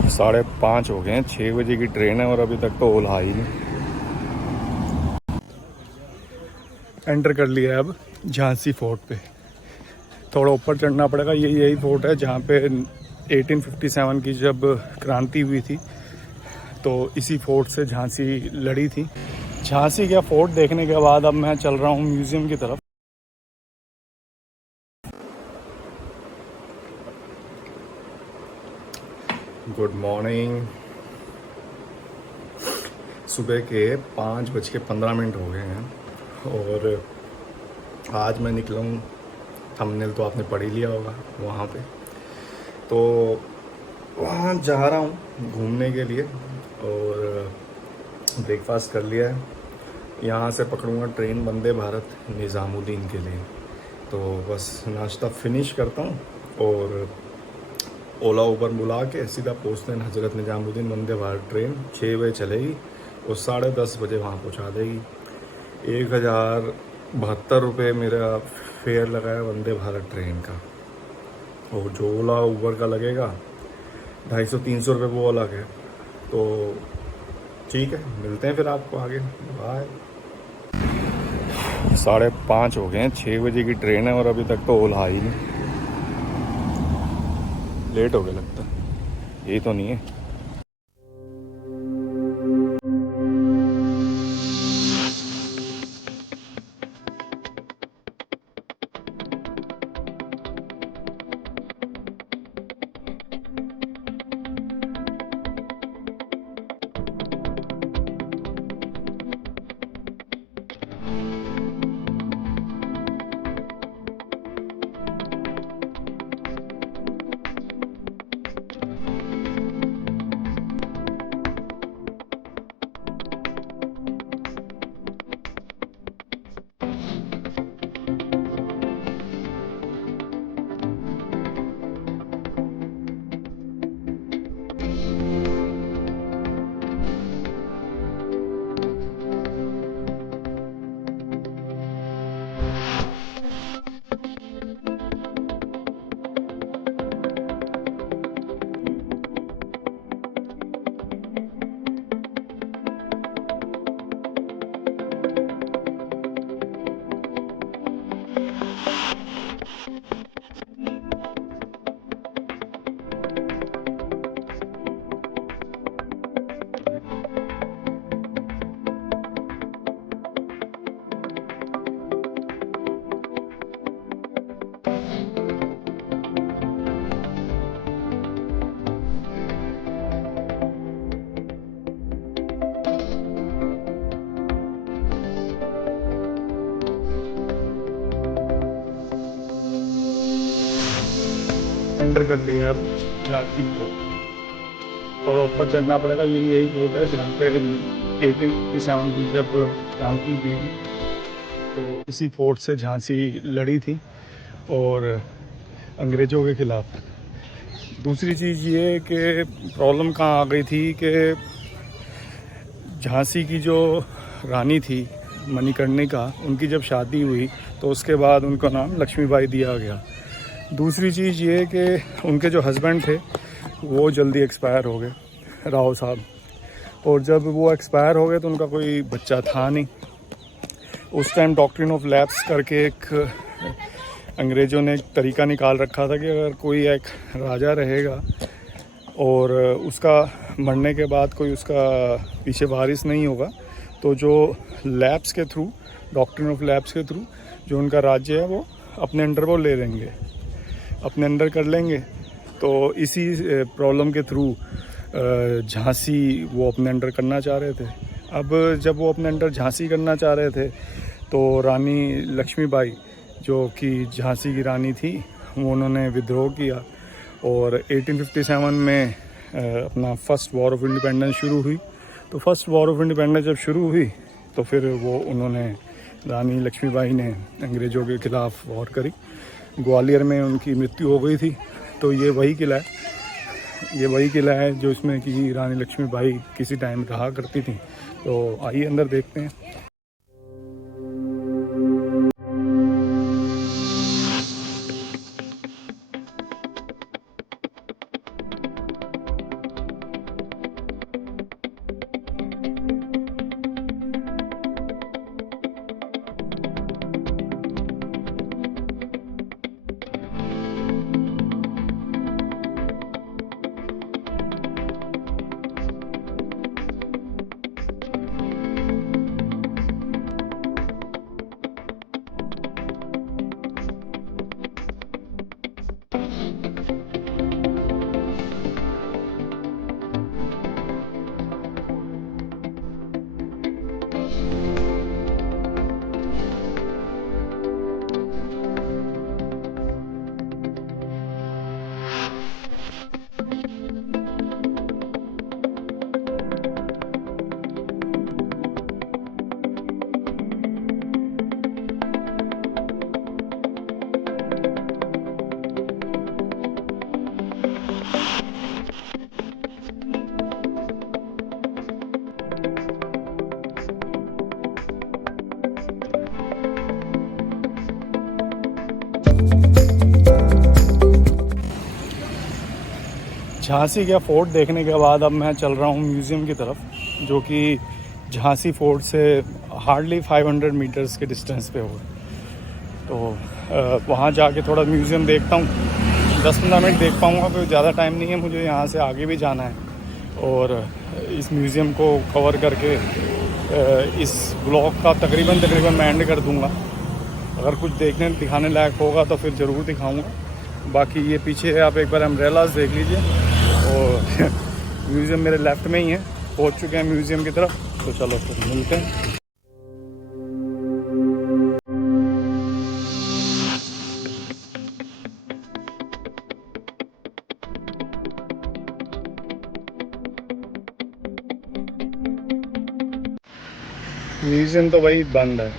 5:30 हो गए हैं, 6 बजे की ट्रेन है और अभी तक तो ओला ही नहीं। एंटर कर लिया है अब झांसी फोर्ट पे। थोड़ा ऊपर चढ़ना पड़ेगा। यही फोर्ट है जहाँ पे 1857 की जब क्रांति हुई थी तो इसी फोर्ट से झांसी लड़ी थी। झांसी का फोर्ट देखने के बाद अब मैं चल रहा हूँ म्यूज़ियम की तरफ। Good morning. सुबह के 5:15 हो गए हैं और आज मैं निकला हूँ। थंबनेल तो आपने पढ़ ही लिया होगा वहाँ पे। तो वहाँ जा रहा हूँ घूमने के लिए और ब्रेकफास्ट कर लिया है। यहाँ से पकड़ूँगा ट्रेन वंदे भारत निज़ामुद्दीन के लिए। तो बस नाश्ता फिनिश करता हूँ और ओला उबर बुला के सीधा पहुँचते हैं हज़रत निज़ामुद्दीन। वंदे भारत ट्रेन 6 बजे चलेगी और 10:30 बजे वहाँ पहुँचा देगी। 1072 रुपये मेरा फेयर लगा है वंदे भारत ट्रेन का। और जो ओला उबर का लगेगा 250-300 रुपये वो अलग है। तो ठीक है, मिलते हैं फिर आपको आगे। बाय। 5:30 हो गए हैं, 6 बजे की ट्रेन है और अभी तक तो ओला ही नहीं। लेट हो गया लगता है, यही तो नहीं है। एंटर कर लिया अब झांसी को और ऊपर चढ़ना पड़ेगा। यही रोड है जहाँ पे 1857 की जब क्रांति हुई तो इसी फोर्ट से झांसी लड़ी थी और अंग्रेज़ों के खिलाफ। दूसरी चीज़ ये कि प्रॉब्लम कहाँ आ गई थी कि झांसी की जो रानी थी मणिकर्णिका, उनकी जब शादी हुई तो उसके बाद उनका नाम लक्ष्मीबाई दिया गया। दूसरी चीज़ ये कि उनके जो हस्बैंड थे वो जल्दी एक्सपायर हो गए, राव साहब। और जब वो एक्सपायर हो गए तो उनका कोई बच्चा था नहीं। उस टाइम डॉक्ट्रिन ऑफ लैप्स करके एक अंग्रेज़ों ने एक तरीका निकाल रखा था कि अगर कोई एक राजा रहेगा और उसका मरने के बाद कोई उसका पीछे वारिस नहीं होगा तो जो लैप्स के थ्रू, डॉक्ट्रिन ऑफ लैप्स के थ्रू जो उनका राज्य है वो अपने अंडर वो ले लेंगे, अपने अंडर कर लेंगे। तो इसी प्रॉब्लम के थ्रू झांसी वो अपने अंडर करना चाह रहे थे। अब जब वो अपने अंडर झांसी करना चाह रहे थे तो रानी लक्ष्मीबाई जो कि झांसी की रानी थी वो उन्होंने विद्रोह किया और 1857 में अपना फर्स्ट वॉर ऑफ इंडिपेंडेंस शुरू हुई। तो फर्स्ट वॉर ऑफ इंडिपेंडेंस जब शुरू हुई तो फिर वो उन्होंने रानी लक्ष्मीबाई ने अंग्रेज़ों के ख़िलाफ़ वॉर करी। ग्वालियर में उनकी मृत्यु हो गई थी। तो ये वही किला है जो इसमें कि रानी लक्ष्मीबाई किसी टाइम रहा करती थी। तो आइए अंदर देखते हैं। झांसी का फोर्ट देखने के बाद अब मैं चल रहा हूँ म्यूज़ियम की तरफ, जो कि झांसी फोर्ट से हार्डली 500 मीटर्स के डिस्टेंस पे हो। तो वहाँ जाके थोड़ा म्यूज़ियम देखता हूँ, 10-15 मिनट देख पाऊँगा, फिर ज़्यादा टाइम नहीं है, मुझे यहाँ से आगे भी जाना है। और इस म्यूज़ियम को कवर करके इस ब्लॉग का तकरीबन मैं एंड कर दूँगा। अगर कुछ दिखाने लायक होगा तो फिर ज़रूर दिखाऊँगा। बाकी ये पीछे है, आप एक बार अम्ब्रेलास देख लीजिए। और म्यूज़ियम मेरे लेफ़्ट में ही है, पहुँच चुके हैं म्यूज़ियम की तरफ। तो चलो फिर मिलते हैं। म्यूज़ियम तो भाई बंद है,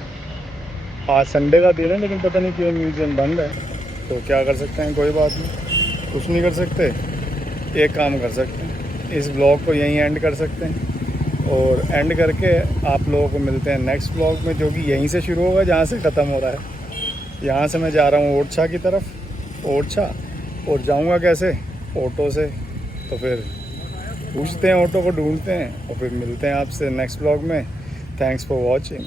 आज संडे का दिन है, लेकिन पता नहीं क्यों म्यूज़ियम बंद है। तो क्या कर सकते हैं, कोई बात नहीं, कुछ नहीं कर सकते। एक काम कर सकते हैं, इस ब्लॉग को यहीं एंड कर सकते हैं। और एंड करके आप लोगों को मिलते हैं नेक्स्ट ब्लॉग में, जो कि यहीं से शुरू होगा जहाँ से ख़त्म हो रहा है। यहाँ से मैं जा रहा हूँ ओरछा की तरफ, ओरछा, और जाऊँगा कैसे, ऑटो से। तो फिर पूछते हैं, ऑटो को ढूंढते हैं, और फिर मिलते हैं आपसे नेक्स्ट ब्लॉग में। Thanks for watching.